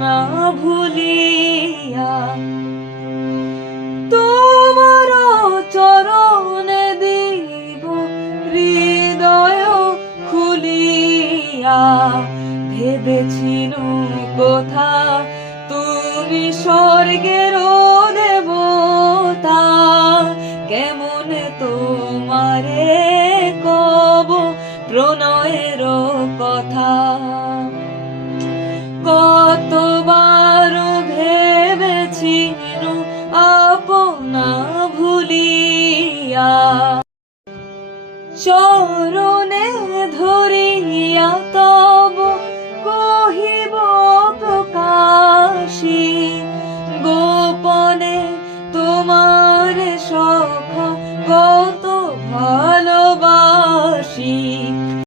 না ভুলিয়া। তোমার চরণে দিব হৃদয় খুলিয়া। ভেবেছিল কোথা তুমি স্বর্গের দেবতা, কেমন তোমারে কব প্রণয়ের কথা। কতবার ভেবেছি আপনা ভুলিয়া, চরণে